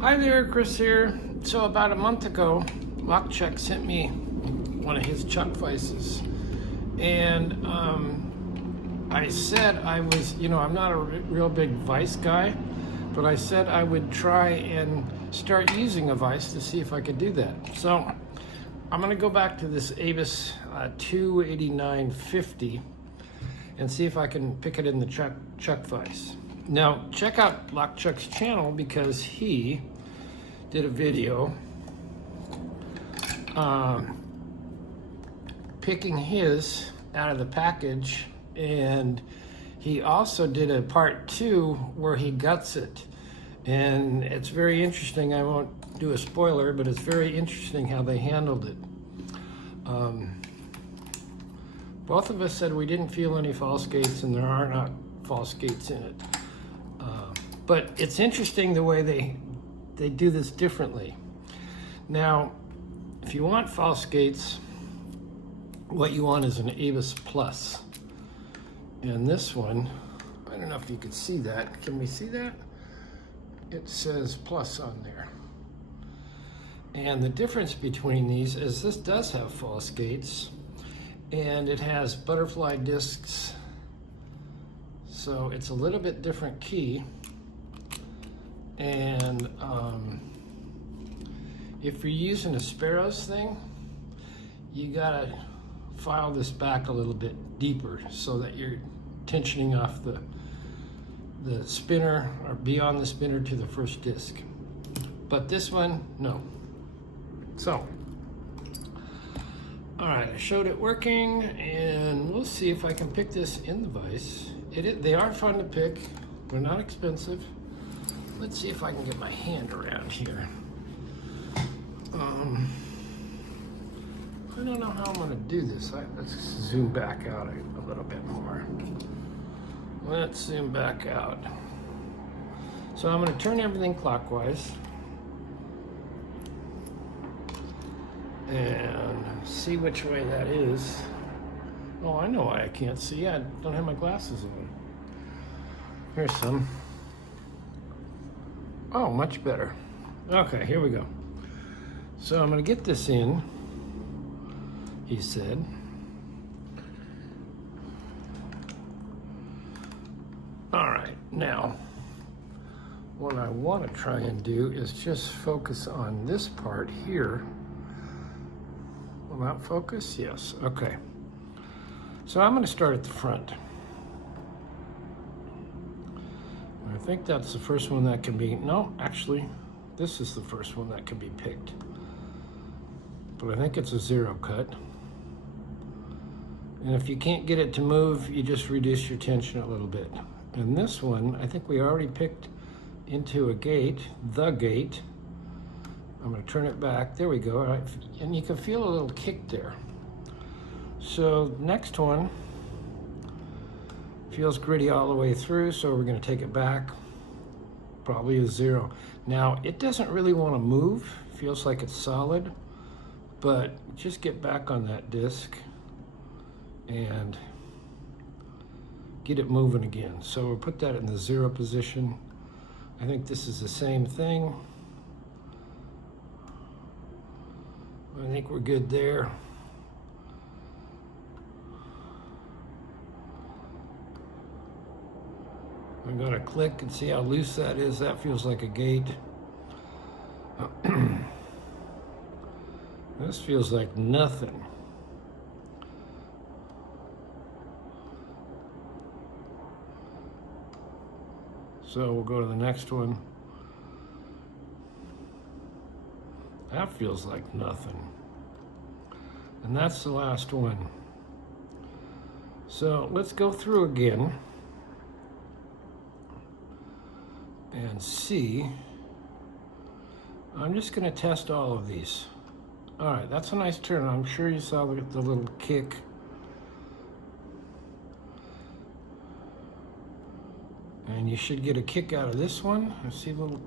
Hi there, Chris here. So about a month ago, Chuck sent me one of his Chuck Vises, and I said I was, I'm not a real big Vice guy, but I said I would try and start using a Vice to see if I could do that. So I'm gonna go back to this Avis 28950 and see if I can pick it in the Chuck Vise. Now, check out Chuck's channel because he did a video picking his out of the package, and he also did a part 2 where he guts it. And it's very interesting. I won't do a spoiler, but it's very interesting how they handled it. Both of us said we didn't feel any false gates, and there are not false gates in it. But it's interesting the way they do this differently. Now, if you want false gates, what you want is an Avis Plus. And this one, I don't know if you can see that. Can we see that? It says Plus on there. And the difference between these is this does have false gates, and it has butterfly discs, so it's a little bit different key. And if you're using a Sparrows thing, you gotta file this back a little bit deeper so that you're tensioning off the spinner, or beyond the spinner to the first disc. But this one, no. So, all right, I showed it working, and we'll see if I can pick this in the Vise. They are fun to pick. They're not expensive. Let's see if I can get my hand around here. I don't know how I'm gonna do this. Let's zoom back out a little bit more. Let's zoom back out. So I'm gonna turn everything clockwise and see which way that is. Oh, I know why I can't see. I don't have my glasses on. Here's some. Oh, much better. Okay, here we go. So I'm gonna get this in, he said. All right, now, what I wanna try and do is just focus on this part here. Will that focus? Yes, okay. So I'm gonna start at the front. I think that's the first one that can be, no, actually, this is the first one that can be picked. But I think it's a 0 cut. And if you can't get it to move, you just reduce your tension a little bit. And this one, I think we already picked into a gate, the gate. I'm gonna turn it back, there we go. Right. And you can feel a little kick there. So next one feels gritty all the way through, so we're gonna take it back, probably a 0. Now, it doesn't really wanna move, feels like it's solid, but just get back on that disc and get it moving again. So we'll put that in the 0 position. I think this is the same thing. I think we're good there. I'm gonna click and see how loose that is. That feels like a gate. This feels like nothing. So we'll go to the next one. That feels like nothing. And that's the last one. So let's go through again and see. I'm just gonna test all of these. All right, that's a nice turn. I'm sure you saw the little kick. And you should get a kick out of this one. I see a little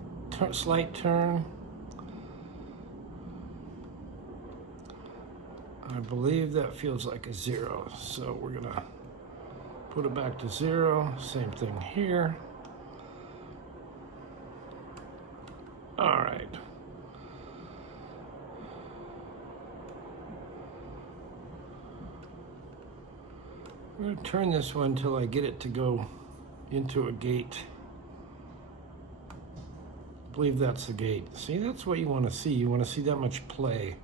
slight turn. I believe that feels like a 0. So we're gonna put it back to 0. Same thing here. All right. I'm going to turn this one until I get it to go into a gate. I believe that's the gate. See, that's what you want to see. You want to see that much play.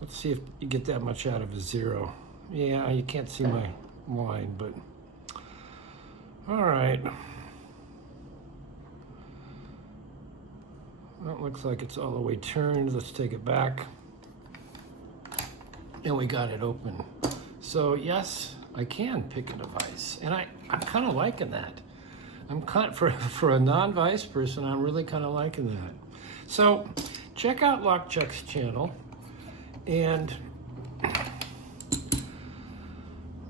Let's see if you get that much out of a 0. Yeah, you can't see my line, but all right. That looks like it's all the way turned. Let's take it back. And we got it open. So yes, I can pick a device, and I'm kind of liking that. For a non-Vise person, I'm really kind of liking that. So check out Chuck's channel, and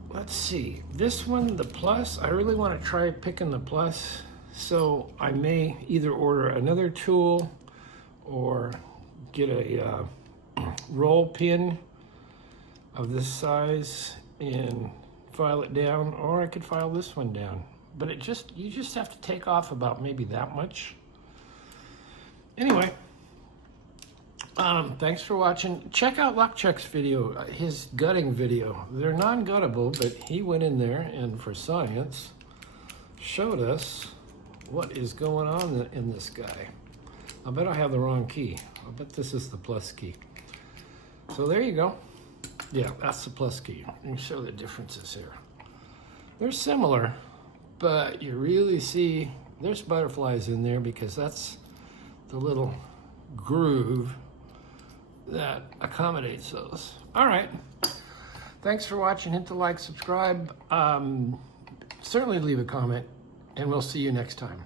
let's see. This one, the Plus, I really want to try picking the Plus. So I may either order another tool or get a roll pin of this size and file it down, or I could file this one down. But you just have to take off about maybe that much. Anyway, thanks for watching. Check out Chuck's video, his gutting video. They're non-guttable, but he went in there and for science showed us what is going on in this guy. I bet I have the wrong key. I bet this is the plus key. So there you go. Yeah, that's the plus key. You can show the differences here. They're similar, but you really see there's butterflies in there because that's the little groove that accommodates those. All right. Thanks for watching. Hit the like, subscribe. Certainly leave a comment, and we'll see you next time.